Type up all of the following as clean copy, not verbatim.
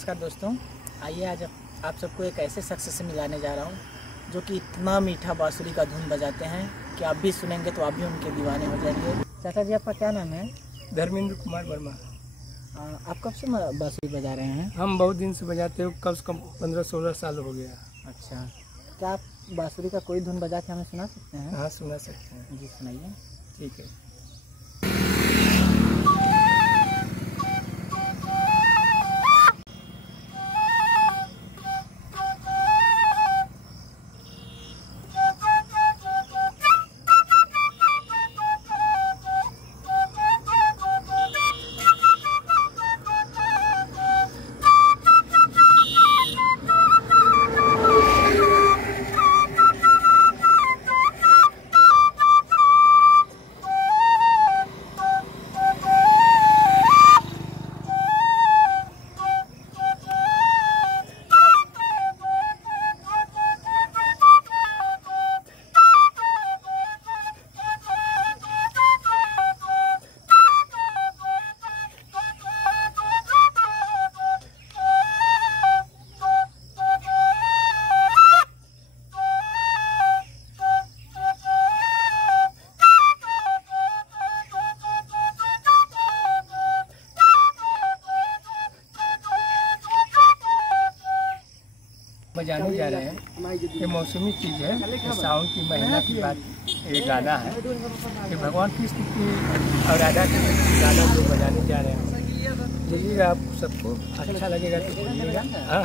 नमस्कार दोस्तों, आइए आज आप सबको एक ऐसे शख्स से मिलाने जा रहा हूँ जो कि इतना मीठा बांसुरी का धुन बजाते हैं कि आप भी सुनेंगे तो आप भी उनके दीवाने हो जाएंगे। चाचा जी, आपका क्या नाम है? धर्मेंद्र कुमार वर्मा। आप कब से बांसुरी बजा रहे हैं? हम बहुत दिन से बजाते हो, कम से कम 15-16 साल हो गया। अच्छा, क्या आप बांसुरी का कोई धुन बजा के हमें सुना सकते हैं? हाँ, सुना सकते हैं। जी सुनाइए। ठीक है। बजाने जा रहे हैं। ये मौसमी चीज़ है, ये सावन की महीना की बात, ये गाना है। ये भगवान कृष्ण की और राधा के गाना जो बजाने जा रहे हैं, बोलिएगा आप सबको अच्छा लगेगा तो बोलिएगा। हाँ,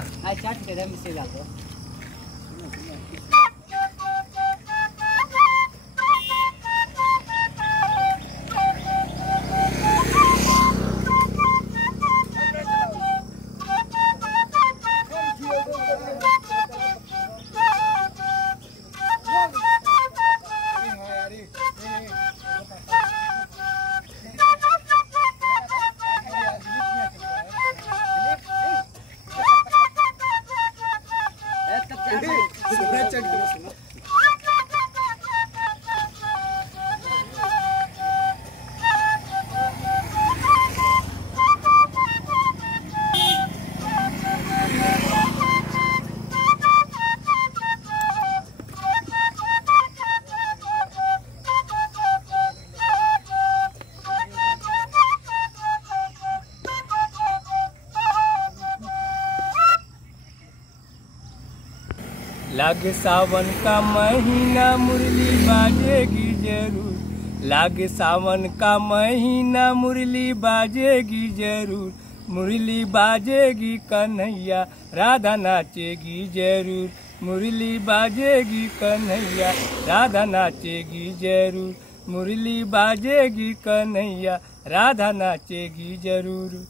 लागे सावन का महीना मुरली बाजेगी जरूर। लागे सावन का महीना मुरली बाजेगी जरूर। मुरली बाजेगी कन्हैया, राधा नाचेगी जरूर। मुरली बाजेगी कन्हैया, राधा नाचेगी जरूर। मुरली बाजेगी कन्हैया, राधा नाचेगी जरूर।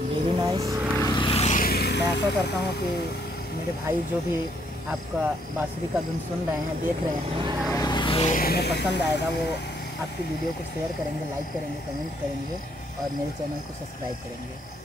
Very nice. मैं आशा करता हूँ कि मेरे भाई जो भी आपका बांसुरी का धुन सुन रहे हैं, देख रहे हैं, वो उन्हें पसंद आएगा। वो आपकी वीडियो को शेयर करेंगे, लाइक करेंगे, कमेंट करेंगे और मेरे चैनल को सब्सक्राइब करेंगे।